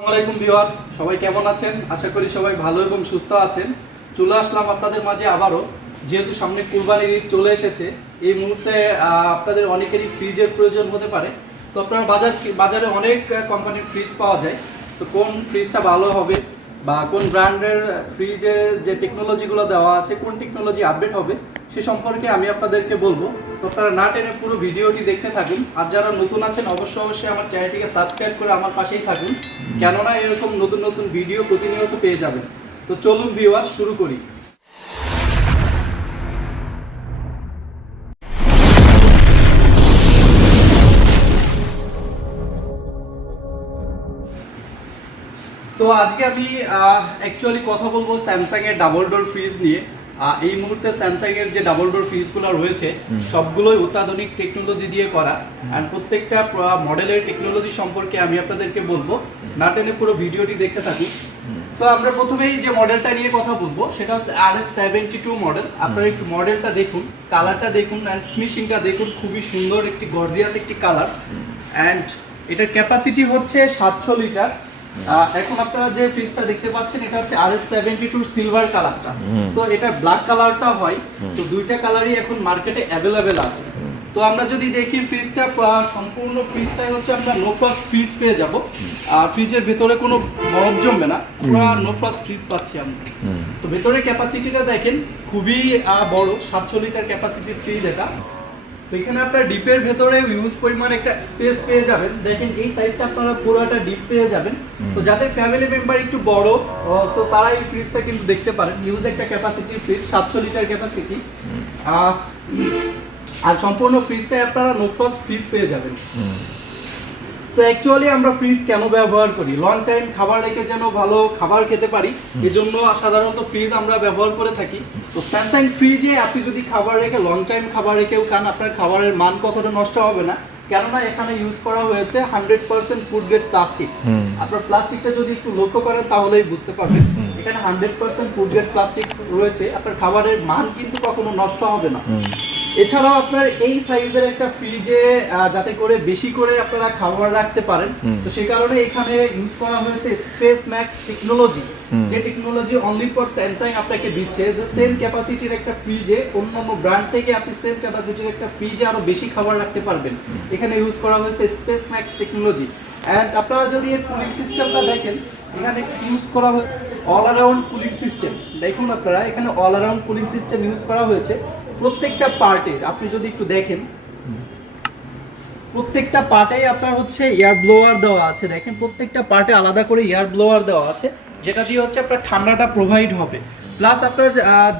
আসসালামু ভিউয়ার্স, সবাই কেমন আছেন? আশা করি সবাই ভালো এবং সুস্থ আছেন। চলে আসলাম আপনাদের মাঝে আবারও। যেহেতু সামনে কুরবানির ঈদ চলে এসেছে, এই মুহূর্তে আপনাদের অনেকেরই ফ্রিজের প্রয়োজন হতে পারে। তো আপনার বাজারে অনেক কোম্পানির ফ্রিজ পাওয়া যায়। তো কোন ফ্রিজটা ভালো হবে বা কোন ব্র্যান্ডের ফ্রিজের যে টেকনোলজিগুলো দেওয়া আছে, কোন টেকনোলজি আপডেট হবে সে সম্পর্কে আমি আপনাদেরকে বলবো। তো আপনারা না টেনে পুরো ভিডিওটি দেখতে থাকুন। আর যারা নতুন আছেন অবশ্যই আমার চ্যানেলটিকে সাবস্ক্রাইব করে আমার পাশেই থাকুন, কেননা এরকম নতুন নতুন ভিডিও প্রতিনিয়ত পেয়ে যাবেন। তো চলুন ভিউয়ার শুরু করি। তো আজকে আমি অ্যাকচুয়ালি কথা বলবো স্যামসাং এর ডাবল ডোর ফ্রিজ নিয়ে। এই মুহূর্তে স্যামসাং এর যে ডাবল ডোর ফ্রিজগুলো রয়েছে সবগুলোই অত্যাধুনিক টেকনোলজি দিয়ে করা, আর প্রত্যেকটা মডেলের টেকনোলজি সম্পর্কে আমি আপনাদেরকে বলবো। না টেনে পুরো ভিডিওটি দেখতে থাকি। সো আমরা প্রথমেই যে মডেলটা নিয়ে কথা বলবো সেটা হচ্ছে RS72 মডেল। আপনারা একটু মডেলটা দেখুন, কালারটা দেখুন অ্যান্ড ফিনিশিংটা দেখুন, খুবই সুন্দর একটি গর্জিয়াস একটি কালার। অ্যান্ড এটার ক্যাপাসিটি হচ্ছে 700 লিটার। এখন আপনারা যে ফ্রিজটা দেখতে পাচ্ছেন এটা হচ্ছে RS72 সিলভার কালারটা। সো এটা ব্ল্যাক কালারটা হয়, তো দুইটা কালারই এখন মার্কেটে অ্যাভেলেবেল আছে। তো আমরা যদি দেখি ফ্রিজটা, সম্পূর্ণ ফ্রিজটাই হচ্ছে আমরা নো ফ্রস্ট ফ্রিজ পেয়ে যাব। আর ফ্রিজের ভেতরে কোনো বরফ জমবে না, পুরো নো ফ্রস্ট ফ্রিজ পাচ্ছি আমরা। তো ভেতরের ক্যাপাসিটিটা দেখেন, খুবই বড়, 700 লিটার ক্যাপাসিটির ফ্রিজ এটা। তো এখানে আপনার ডিপের ভেতরে ইউজ পরিমাণ একটা স্পেস পেয়ে যাবেন। দেখেন এই সাইডটা আপনারা পুরোটা ডিপ পেয়ে যাবেন। তো যাদের ফ্যামিলি মেম্বার একটু বড়, সো তারা এই ফ্রিজটা কিন্তু দেখতে পারেন। ইউজ একটা ক্যাপাসিটি ফ্রিজ, 700 লিটার ক্যাপাসিটি। আর সম্পূর্ণ ফ্রিজটাই আপনারা নো ফ্রস্ট ফ্রিজ পেয়ে যাবেন। তো অ্যাকচুয়ালি আমরা ফ্রিজ কেন ব্যবহার করি? লং টাইম খাবার রেখে যেন ভালো খাবার খেতে পারি, এজন্য সাধারণত ফ্রিজ আমরা ব্যবহার করে থাকি। তো স্যামসাং ফ্রিজে আপনি যদি খাবার রেখে লং টাইম খাবার রেখেও খান, আপনার খাবারের মান কখনো নষ্ট হবে না, কেননা এখানে ইউজ করা হয়েছে 100% ফুড গ্রেড প্লাস্টিক। আপনার প্লাস্টিকটা যদি একটু লক্ষ্য করেন তাহলেই বুঝতে পারবেন, এখানে 100% ফুড গ্রেড প্লাস্টিক রয়েছে। আপনার খাবারের মান কিন্তু কখনো নষ্ট হবে না। এছাড়াও আপনার এই সাইজের একটা ফ্রিজে যাতে করে বেশি করে আপনারা খাবার রাখতে পারেন, তো সেই কারণে এখানে ইউজ করা হয়েছে স্পেস ম্যাক্স টেকনোলজি। যে টেকনোলজি অনলি ফর স্যামসাং আপনাকে দিচ্ছে, যে সেম ক্যাপাসিটির একটা ফ্রিজে অন্যান্য ব্র্যান্ড থেকে আপনি সেম ক্যাপাসিটির একটা ফ্রিজে আরো বেশি খাবার রাখতে পারবেন। এখানে ইউজ করা হয়েছে স্পেস ম্যাক্স টেকনোলজি। অ্যান্ড আপনারা যদি এর কুলিং সিস্টেমটা দেখেন, এখানে ইউজ করা হয়েছে অল অ্যারাউন্ড কুলিং সিস্টেম। দেখুন আপনারা, এখানে all around cooling system use করা হয়েছে। প্রত্যেকটা পার্টে আপনি যদি একটু দেখেন, প্রত্যেকটা পার্টেই আপনার হচ্ছে এয়ার ব্লোয়ার দেওয়া আছে। দেখেন প্রত্যেকটা পার্টে আলাদা করে এয়ার ব্লোয়ার দেওয়া আছে, যেটা দিয়ে হচ্ছে আপনার ঠান্ডাটা প্রোভাইড হবে। প্লাস আপনার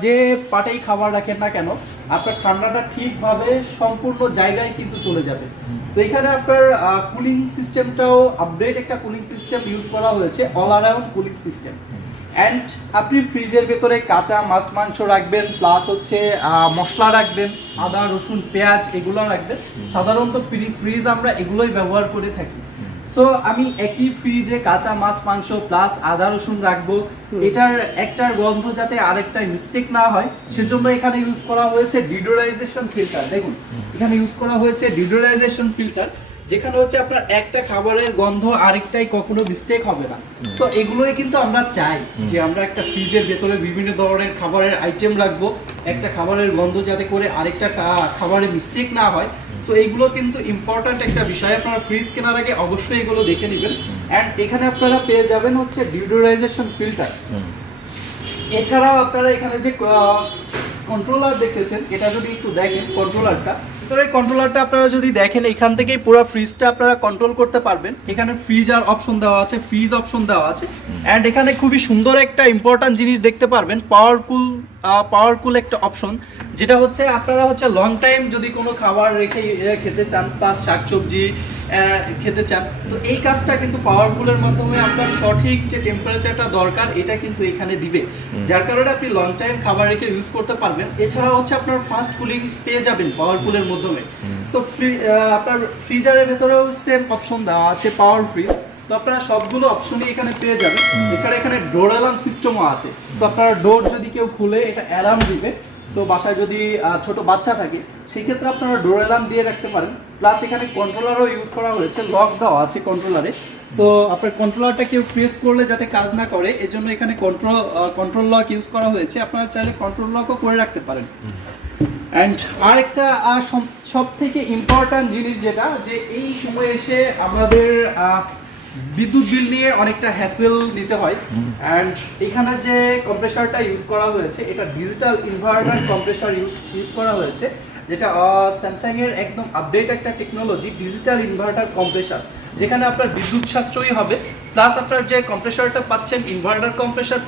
যে পার্টেই খাবার রাখেন না কেন, আপনার ঠান্ডাটা ঠিকভাবে সম্পূর্ণ জায়গায় কিন্তু চলে যাবে। তো এখানে আপনার কুলিং সিস্টেমটাও আপডেট একটা কুলিং সিস্টেম ইউজ করা হয়েছে, all around cooling system. And আপনি ফ্রিজের ভেতরে কাঁচা মাছ মাংস রাখবেন, প্লাস হচ্ছে মশলা রাখবেন, আদা রসুন পেঁয়াজ এগুলো রাখবেন। সাধারণত ফ্রিজ আমরা এগুলোই ব্যবহার করে থাকি। সো আমি একই ফ্রিজে কাঁচা মাছ মাংস প্লাস আদা রসুন রাখবো, এটার একটার গন্ধ যাতে আরেকটা মিস্টেক না হয় সেজন্য এখানে ইউজ করা হয়েছে ডিওডোরাইজেশন ফিল্টার। দেখুন এখানে ইউজ করা হয়েছে ডিওডোরাইজেশন ফিল্টার, যেখানে হচ্ছে আপনার একটা খাবারের গন্ধ আরেকটাই কখনো মিস্টেক হবে না। সো এগুলোই কিন্তু আমরা চাই যে আমরা একটা ফ্রিজের ভেতরে বিভিন্ন ধরনের খাবারের আইটেম রাখবো, একটা খাবারের গন্ধ যাতে করে আরেকটা খাবারে মিস্টেক না হয়। সো এইগুলো কিন্তু ইম্পর্ট্যান্ট একটা বিষয়। আপনারা ফ্রিজ কেনার আগে অবশ্যই এগুলো দেখে নেবেন। অ্যান্ড এখানে আপনারা পেয়ে যাবেন হচ্ছে ডিওডোরাইজেশন ফিল্টার। এছাড়াও আপনারা এখানে যে কন্ট্রোলার দেখেছেন, এটা যদি একটু দেখেন কন্ট্রোলারটা আপনারা যদি দেখেন, এখান থেকেই পুরো ফ্রিজটা আপনারা কন্ট্রোল করতে পারবেন। এখানে ফ্রিজার অপশন দেওয়া আছে, ফ্রিজ অপশন দেওয়া আছে। অ্যান্ড এখানে খুবই সুন্দর একটা ইম্পর্টেন্ট জিনিস দেখতে পারবেন, পাওয়ারকুল একটা অপশন, যেটা হচ্ছে আপনারা হচ্ছে লং টাইম যদি কোনো খাবার রেখে খেতে চান, প্লাস শাকসবজি খেতে চান, তো এই কাজটা কিন্তু পাওয়ারকুলের মাধ্যমে আপনার সঠিক যে টেম্পারেচারটা দরকার এটা কিন্তু এখানে দিবে, যার কারণে আপনি লং টাইম খাবার রেখে ইউজ করতে পারবেন। এছাড়া হচ্ছে আপনার ফাস্ট কুলিং পেয়ে যাবেন পাওয়ারকুলের মাধ্যমে। সো আপনার ফ্রিজারের ভেতরেও সেম অপশন দেওয়া আছে, পাওয়ার ফ্রিজ। তো আপনারা সবগুলো অপশনই এখানে পেয়ে যাবেন। এছাড়া এখানে ডোর অ্যালার্ম সিস্টেমও আছে। সো আপনারা ডোর যদি কেউ খুলে এটা অ্যালার্ম দিবে। সো বাসায় যদি ছোট বাচ্চা থাকে সেই ক্ষেত্রে আপনারা ডোর অ্যালার্ম দিয়ে রাখতে পারেন। প্লাস এখানে কন্ট্রোলারও ইউজ করা হয়েছে, লক দেওয়া আছে কন্ট্রোলারে। সো আপনার কন্ট্রোলারটা কেউ প্রেস করলে যাতে কাজ না করে এজন্য এখানে কন্ট্রোল লক ইউজ করা হয়েছে। আপনারা চাইলে কন্ট্রোল লকও করে রাখতে পারেন। অ্যান্ড আরেকটা সব থেকে ইম্পর্ট্যান্ট জিনিস যেটা, যে এই সময় এসে আমাদের বিদ্যুৎ বিল নিয়ে অনেকটা হ্যাসেল নিতে হয়। অ্যান্ড এখানে যে কম্প্রেসারটা ইউজ করা হয়েছে এটা ডিজিটাল ইনভার্টার কম্প্রেসার ইউজ করা হয়েছে, যেটা স্যামসাং এর একদম আপডেট একটা টেকনোলজি, ডিজিটাল ইনভার্টার কম্প্রেসার, যেখানে আপনার বিদ্যুৎ সাশ্রয়ী হবে। প্লাস আপনার যে কম্প্রেসারটা পাচ্ছেন ইনভার্টার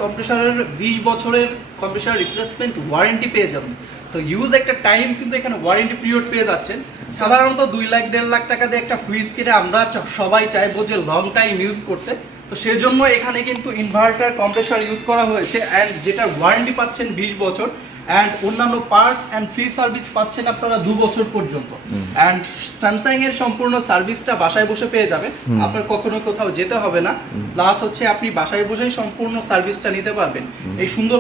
কম্প্রেসারের 20 বছরের কম্প্রেসার রিপ্লেসমেন্ট ওয়ারেন্টি পেয়ে যাবেন। তো ইউজ একটা টাইম কিন্তু এখানে ওয়ারেন্টি পিরিয়ড পেয়ে যাচ্ছেন। সাধারণত 2 লাখ 1.5 লাখ টাকা দিয়ে একটা ফ্রিজ কিনে আমরা সবাই চাইবো যে লং টাইম ইউজ করতে। তো সেজন্য এখানে কিন্তু ইনভার্টার কম্প্রেসার ইউজ করা হয়েছে, অ্যান্ড যেটা ওয়ারেন্টি পাচ্ছেন 20 বছর, অ্যান্ড অন্যান্য পার্টস অ্যান্ড ফ্রি সার্ভিস পাচ্ছেন আপনারা 2 বছর পর্যন্ত। অ্যান্ড স্যামসাং এর সম্পূর্ণ সার্ভিসটা বাসায় বসে পেয়ে যাবেন, আপনার কখনো কোথাও যেতে হবে না। প্লাস হচ্ছে আপনি বাসায় বসেই সম্পূর্ণ সার্ভিসটা নিতে পারবেন। এই সুন্দর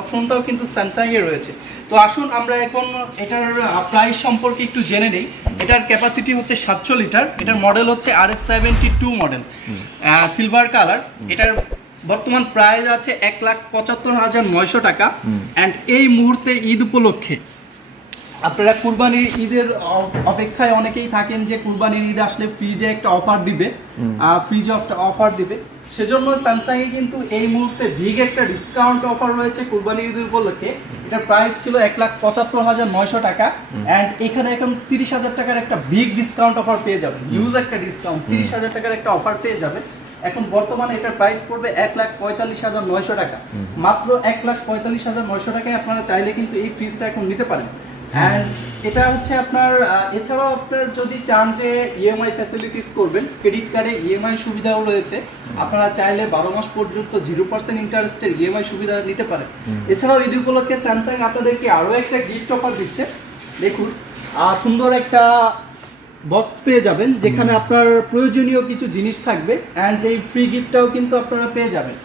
অপশনটাও কিন্তু স্যামসাং এ রয়েছে। তো আসুন আমরা এখন এটার প্রাইস সম্পর্কে একটু জেনে নেই। এটার ক্যাপাসিটি হচ্ছে 700 লিটার, এটার মডেল হচ্ছে RS72 মডেল, সিলভার কালার। এটার বর্তমান প্রাইস আছে 1,75,900 টাকা। অ্যান্ড এই মুহূর্তে ঈদ উপলক্ষে আপনারা কুরবানির ঈদের অপেক্ষায় অনেকেই থাকেন যে কুরবানির ঈদ আসলে ফ্রিজে একটা অফার দিবে, ফ্রিজে একটা অফার দিবে। সেজন্য স্যামসাং এ কিন্তু এই মুহূর্তে বিগ একটা ডিসকাউন্ট অফার রয়েছে কুরবানির ঈদ উপলক্ষে। এটার প্রাইস ছিল 1,75,900 টাকা, অ্যান্ড এখানে এখন 30,000 টাকার একটা বিগ ডিসকাউন্ট অফার পেয়ে যাবেন। ইউজ একটা ডিসকাউন্ট 30,000 টাকার একটা অফার পেয়ে যাবেন। এখন বর্তমানে এটার প্রাইস পড়বে 1,45,900 টাকা। মাত্র 1,45,900 টাকায় আপনারা চাইলে কিন্তু এই ফ্রিজটা এখন নিতে পারেন। অ্যান্ড এটা হচ্ছে আপনার এছাড়াও আপনার যদি চান যে ইএমআই ফ্যাসিলিটিস করবেন, ক্রেডিট কার্ডে ইএমআই সুবিধাও রয়েছে। আপনারা চাইলে 12 মাস পর্যন্ত 0% ইন্টারেস্টের ইএমআই সুবিধা নিতে পারেন। এছাড়াও ঈদ উপলক্ষে স্যামসাং আপনাদেরকে আরও একটা গিফট অফার দিচ্ছে। দেখুন, সুন্দর একটা বক্স পেয়ে যাবেন যেখানে আপনার প্রয়োজনীয় কিছু জিনিস থাকবে, অ্যান্ড এই ফ্রি গিফটটাও কিন্তু আপনারা পেয়ে যাবেন।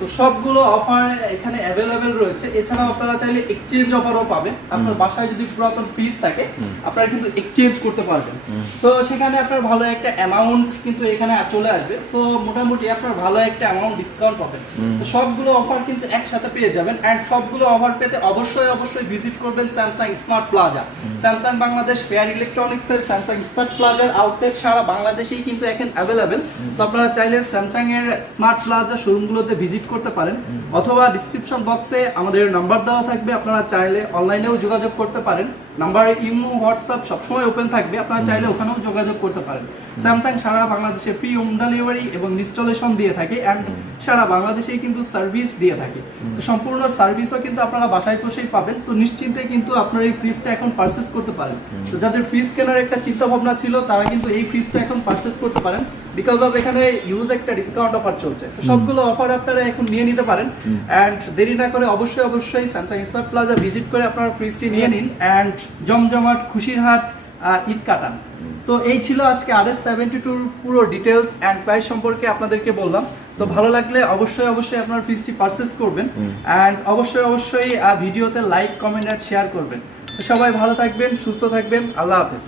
তো সবগুলো অফার এখানে অ্যাভেলেবেল রয়েছে। এছাড়াও আপনারা চাইলে এক্সচেঞ্জ অফারও পাবেন। আপনার বাসায় যদি পুরাতন ফ্রিজ থাকে আপনারা কিন্তু এক্সচেঞ্জ করতে পারবেন। সো সেখানে আপনার ভালো একটা অ্যামাউন্ট কিন্তু এখানে চলে আসবে। সো মোটামুটি আপনার ভালো একটা অ্যামাউন্ট ডিসকাউন্ট পাবেন। তো সবগুলো অফার কিন্তু একসাথে পেয়ে যাবেন। অ্যান্ড সবগুলো অফার পেতে অবশ্যই ভিজিট করবেন Samsung smart plaza. Samsung Bangladesh fair ইলেকট্রনিক্সের স্যামসাং স্মার্ট প্লাজার আউটলেট সারা বাংলাদেশেই কিন্তু এখন অ্যাভেলেবেল। তো আপনারা চাইলে স্যামসাং এর স্মার্ট প্লাজা শোরুমগুলোতে ভিজিট করতে পারেন, অথবা ডিসক্রিপশন বক্সে আমাদের নাম্বার দেওয়া থাকবে। আপনারা চাইলে অনলাইনেও যোগাযোগ করতে পারেন। নাম্বারে ইমো, হোয়াটসঅ্যাপ সবসময় ওপেন থাকবে, আপনারা চাইলে ওখানেও যোগাযোগ করতে পারেন। স্যামসাং সারা বাংলাদেশে ফ্রি হোম ডেলিভারি এবং ইনস্টলেশন দিয়ে থাকে, অ্যান্ড সারা বাংলাদেশেই কিন্তু সার্ভিস দিয়ে থাকে। তো সম্পূর্ণ সার্ভিসও কিন্তু আপনারা বাসায় বসেই পাবেন। তো নিশ্চিন্তে কিন্তু আপনারা এই ফ্রিজটা এখন পারচেস করতে পারেন। তো যাদের ফ্রিজ কেনার একটা চিন্তা ভাবনা ছিল তারা কিন্তু এই ফ্রিজটা এখন পারচেস করতে পারেন, বিকজ অফ এখানে ইউজ একটা ডিসকাউন্ট অফার চলছে। তো সবগুলো অফার আপনারা এখন নিয়ে নিতে পারেন। অ্যান্ড দেরি না করে অবশ্যই স্যামসাং স্মার্ট প্লাজা ভিজিট করে আপনারা ফ্রিজটি নিয়ে নিন, অ্যান্ড জমজমাট খুশির হাট ঈদ কাটান। তো এই ছিল আজকে RS72 পুরো ডিটেলস অ্যান্ড প্রাইস সম্পর্কে আপনাদেরকে বললাম। তো ভালো লাগলে অবশ্যই আপনার ফ্রিজটি পারচেস করবেন, অ্যান্ড অবশ্যই ভিডিওতে লাইক, কমেন্ট অ্যান্ড শেয়ার করবেন। তো সবাই ভালো থাকবেন, সুস্থ থাকবেন। আল্লাহ হাফেজ।